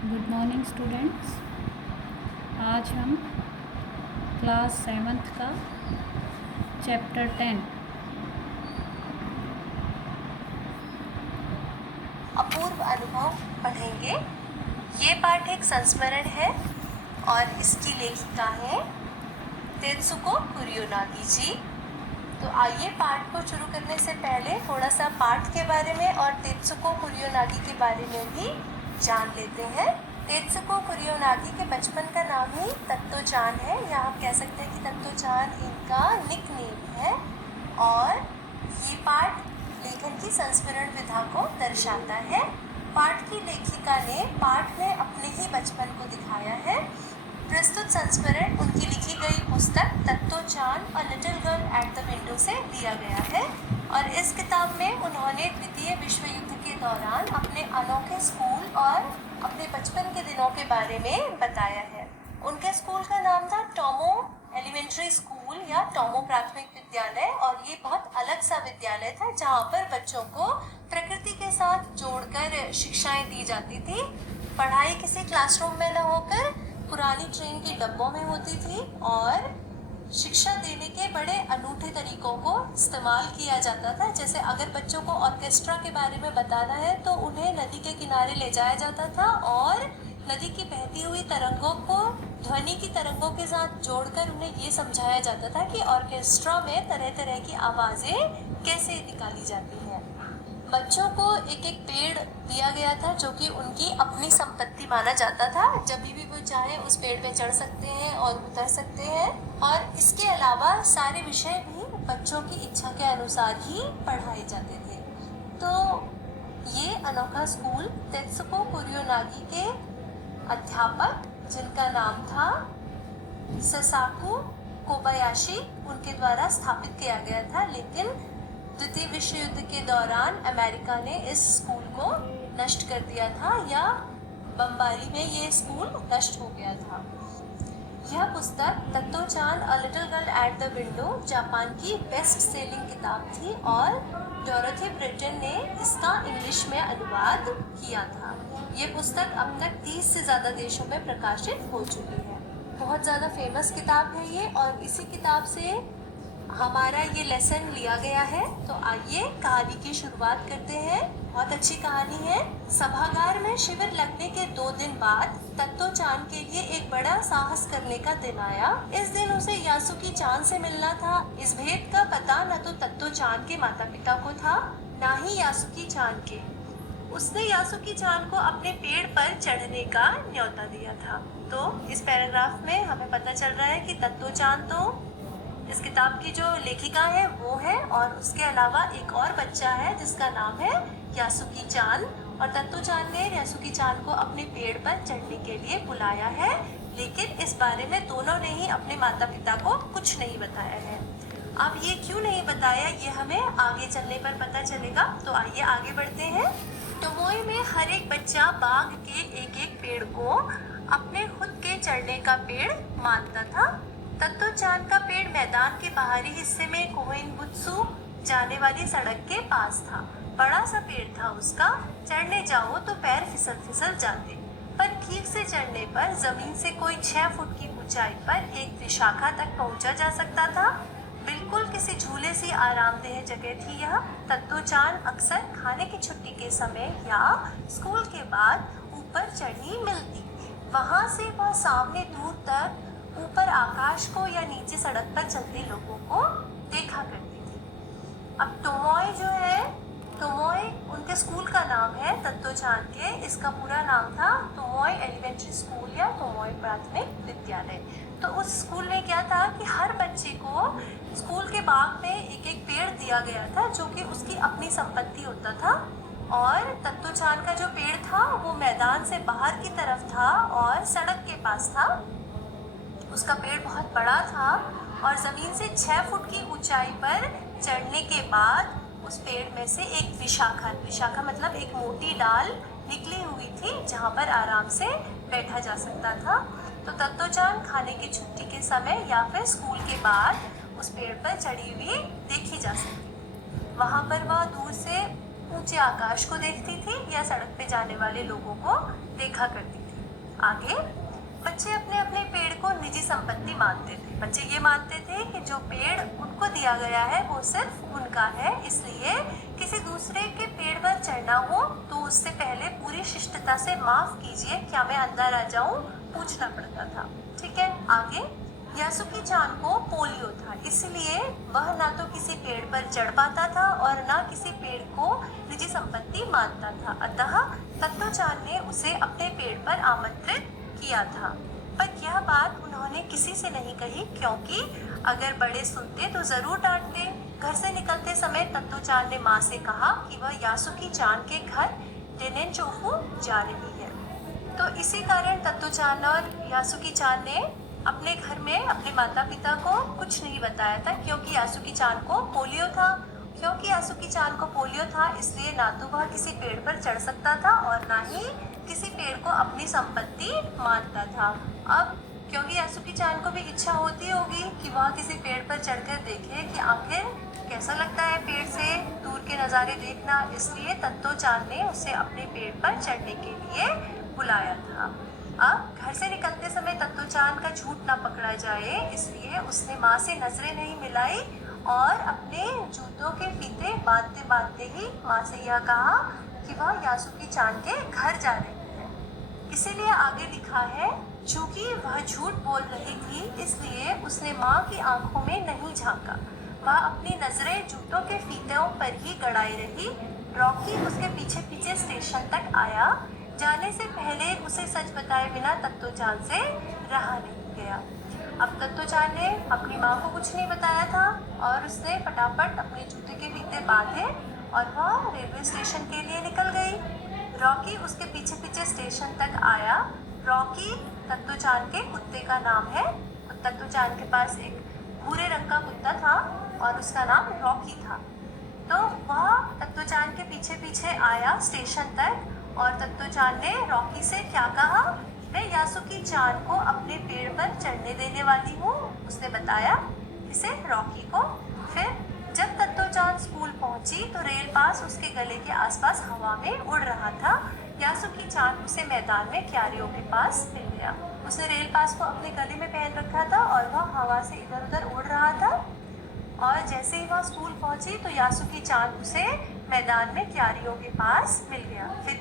Good morning students. आज हम class 7th का चैप्टर 10 अपूर्व अनुभव पढ़ेंगे। ये पाठ एक संस्मरण है और इसकी लेखिका है तेत्सुको कुरियोनागी जी। तो आइए पाठ को शुरू करने से पहले थोड़ा सा पाठ के बारे में और तेत्सुको कुरियोनागी के बारे में भी जान लेते हैं। तेत्सुको कुरियोनागी के बचपन का नाम ही तत्तो-चान है, या आप कह सकते हैं कि तत्तो-चान इनका निकनेम है। और ये पाठ लेखन की संस्मरण विधा को दर्शाता है। पाठ की लेखिका ने पाठ में अपने ही बचपन को दिखाया है। प्रस्तुत संस्मरण उनकी लिखी गई पुस्तक Totto Chan a little girl at the window से लिया गया है। और इस किताब में उन्होंने द्वितीय विश्व युद्ध के दौरान अपने अनोखे स्कूल और अपने बचपन के दिनों के बारे में बताया है। उनके स्कूल का नाम था टोमो एलिमेंट्री स्कूल या टोमो प्राथमिक विद्यालय, और ये बहुत अलग सा विद्यालय था जहाँ पर बच्चों को प्रकृति के साथ जोड़कर शिक्षाएं दी जाती थी। पढ़ाई किसी क्लासरूम में न होकर पुरानी ट्रेन के डब्बों में होती थी, और शिक्षा देने के बड़े अनूठे तरीकों को इस्तेमाल किया जाता था। जैसे अगर बच्चों को ऑर्केस्ट्रा के बारे में बताना है तो उन्हें नदी के किनारे ले जाया जाता था और नदी की बहती हुई तरंगों को ध्वनि की तरंगों के साथ जोड़कर उन्हें ये समझाया जाता था कि ऑर्केस्ट्रा में तरह तरह की आवाज़ें कैसे निकाली जाती हैं। बच्चों को एक एक पेड़ दिया गया था जो कि उनकी अपनी संपत्ति माना जाता था। जब भी वो चाहे उस पेड़ पे चढ़ सकते हैं और उतर सकते हैं, और इसके अलावा सारे विषय भी बच्चों की इच्छा के अनुसार ही पढ़ाए जाते थे। तो ये अनोखा स्कूल तेत्सुको कुरियोनागी के अध्यापक, जिनका नाम था ससाकु कोबायाशी, उनके द्वारा स्थापित किया गया था। लेकिन द्वितीय विश्व युद्ध के दौरान अमेरिका ने इस स्कूल को नष्ट कर दिया था, या बमबारी में ये स्कूल नष्ट हो गया था। यह पुस्तक Totto Chan a little girl at the window Japan की बेस्ट सेलिंग किताब थी, और डोरोथी ब्रिटन ने इसका इंग्लिश में अनुवाद किया था। ये पुस्तक अब तक 30 से ज़्यादा देशों में प्रकाशित हो चुकी है। बहुत ज़्यादा फेमस किताब है ये, और इसी किताब से हमारा ये लेसन लिया गया है। तो आइए कहानी की शुरुआत करते हैं। बहुत अच्छी कहानी है। सभागार में शिविर लगने के 2 दिन बाद तत्तो-चान के लिए एक बड़ा साहस करने का दिन आया। इस दिन उसे यासुकी चान से मिलना था। इस भेद का पता न तो तत्तो-चान के माता पिता को था, न ही यासुकी चान के। उसने यासुकी चान को अपने पेड़ पर चढ़ने का न्योता दिया था। तो इस पैराग्राफ में हमें पता चल रहा है कि तत्तो-चान तो इस किताब की जो लेखिका है वो है, और उसके अलावा एक और बच्चा है जिसका नाम है यासुकी चान। और तत्तो-चान ने यासुकी चान को अपने पेड़ पर चढ़ने के लिए बुलाया है, लेकिन इस बारे में दोनों ने ही अपने माता पिता को कुछ नहीं बताया है। अब ये क्यों नहीं बताया, ये हमें आगे चलने पर पता चलेगा। तो आइए आगे बढ़ते हैं। टोमोई में हर एक बच्चा बाग के एक एक पेड़ को अपने खुद के चढ़ने का पेड़ मानता था। तत्तो-चान का पेड़ मैदान के बाहरी हिस्से में कोएनबुत्सु जाने वाली सड़क के पास था। बड़ा सा पेड़ था उसका। चढ़ने जाओ तो पैर फिसल फिसल जाते, पर ठीक से चढ़ने पर जमीन से कोई 6 फुट की ऊंचाई पर एक विशाखा तक पहुंचा जा सकता था। बिल्कुल किसी झूले सी आरामदेह जगह थी यह। तत्तो-चान अक्सर खाने की छुट्टी के समय या स्कूल के बाद ऊपर चढ़ी मिलती। वहां से वह सामने दूर तक ऊपर आकाश को या नीचे सड़क पर चलते लोगों को देखा करती थी। अब टोमोई जो है, टोमोई उनके स्कूल का नाम है तत्तो-चान के। इसका पूरा नाम था टोमोई एलिमेंट्री स्कूल या टोमोई प्राथमिक विद्यालय। तो उस स्कूल में क्या था कि हर बच्चे को स्कूल के बाग में एक एक पेड़ दिया गया था जो कि उसकी अपनी संपत्ति होता था। और तत्तो-चान का जो पेड़ था वो मैदान से बाहर की तरफ था और सड़क के पास था। उसका पेड़ बहुत बड़ा था, और ज़मीन से 6 फुट की ऊंचाई पर चढ़ने के बाद उस पेड़ में से एक विशाखा मतलब एक मोटी डाल निकली हुई थी जहाँ पर आराम से बैठा जा सकता था। तो तत्तो-चान खाने की छुट्टी के समय या फिर स्कूल के बाद उस पेड़ पर चढ़ी हुई देखी जा सकती। वहाँ पर वह दूर से ऊंचे आकाश को देखती थी या सड़क पे जाने वाले लोगों को देखा करती थी। आगे बच्चे अपने अपने पेड़ को निजी संपत्ति मानते थे। बच्चे ये मानते थे कि जो पेड़ उनको दिया गया है वो सिर्फ उनका है, इसलिए किसी दूसरे के पेड़ पर चढ़ना हो तो उससे पहले पूरी शिष्टता से माफ कीजिए, क्या मैं अंदर आ जाऊं, पूछना पड़ता था। ठीक है, आगे यासुकी चान को पोलियो था, इसलिए वह ना तो किसी पेड़ पर चढ़ पाता था और ना किसी पेड़ को निजी संपत्ति मानता था। अतः तत्तो चान ने उसे अपने पेड़ पर आमंत्रित किया था, पर यह बात उन्होंने किसी से नहीं कही, क्योंकि अगर बड़े सुनते तो जरूर डांटते। घर से निकलते समय तत्तो चान ने माँ से कहा कि वह यासुकी चान के घर टेनेनचोकू जा रही है। तो इसी कारण तत्तो चान और यासुकी चान ने अपने घर में अपने माता पिता को कुछ नहीं बताया था, क्योंकि यासुकी चान को पोलियो था। क्योंकि यासुकी चान को पोलियो था, इसलिए ना तो वह किसी पेड़ पर चढ़ सकता था और ना ही किसी पेड़ को अपनी संपत्ति मानता था। अब क्योंकि यासुकी चान को भी इच्छा होती होगी कि वह किसी पेड़ पर चढ़कर देखे कि आखिर कैसा लगता है पेड़ से दूर के नज़ारे देखना, इसलिए तत्तो चान ने उसे अपने पेड़ पर चढ़ने के लिए बुलाया था। अब घर से निकलते समय तत्तो चान का झूठ ना पकड़ा जाए, इसलिए उसने माँ से नजरें नहीं मिलाई और अपने जूतों के फीते बांधते बांधते ही माँ से यह कहा कि वह यासुकी चान के घर जा रही है। इसीलिए आगे लिखा है, चूंकि वह झूठ बोल रही थी इसलिए उसने माँ की आंखों में नहीं झांका। वह अपनी नजरें जूतों के फीतों पर ही गड़ाई रही। रॉकी उसके पीछे पीछे स्टेशन तक आया। जाने से पहले उसे सच बताए बिना तत्तो चान से रहा नहीं गया। अब तत्तो चान ने अपनी माँ को कुछ नहीं बताया था और उसने फटाफट अपने जूते के फीते बांधे और वह रेलवे स्टेशन के लिए निकल गई। रॉकी उसके पीछे पीछे स्टेशन तक आया। रॉकी तत्तो चान के कुत्ते का नाम है। तत्तो चान के पास एक भूरे रंग का कुत्ता था और उसका नाम रॉकी था। तो वह तत्तो चान के पीछे पीछे आया स्टेशन तक और तत्तो चान ने रॉकी से क्या कहा, मैं यासुकी चान को अपने पेड़ पर चढ़ने देने वाली हूँ, उसने बताया इसे रॉकी को। फिर जब तत्तो चान स्कूल पहुंची तो रेल पास उसके गले के आसपास हवा में उड़ रहा था। यासुकी चान उसे मैदान में क्यारियों के पास मिल गया। उसने रेल पास को अपने गले में पहन रखा था और वह हवा से इधर उधर उड़ रहा था। और जैसे ही वह स्कूल पहुंची तो यासुकी चान उसे मैदान में क्यारियों के पास मिल गया। फिर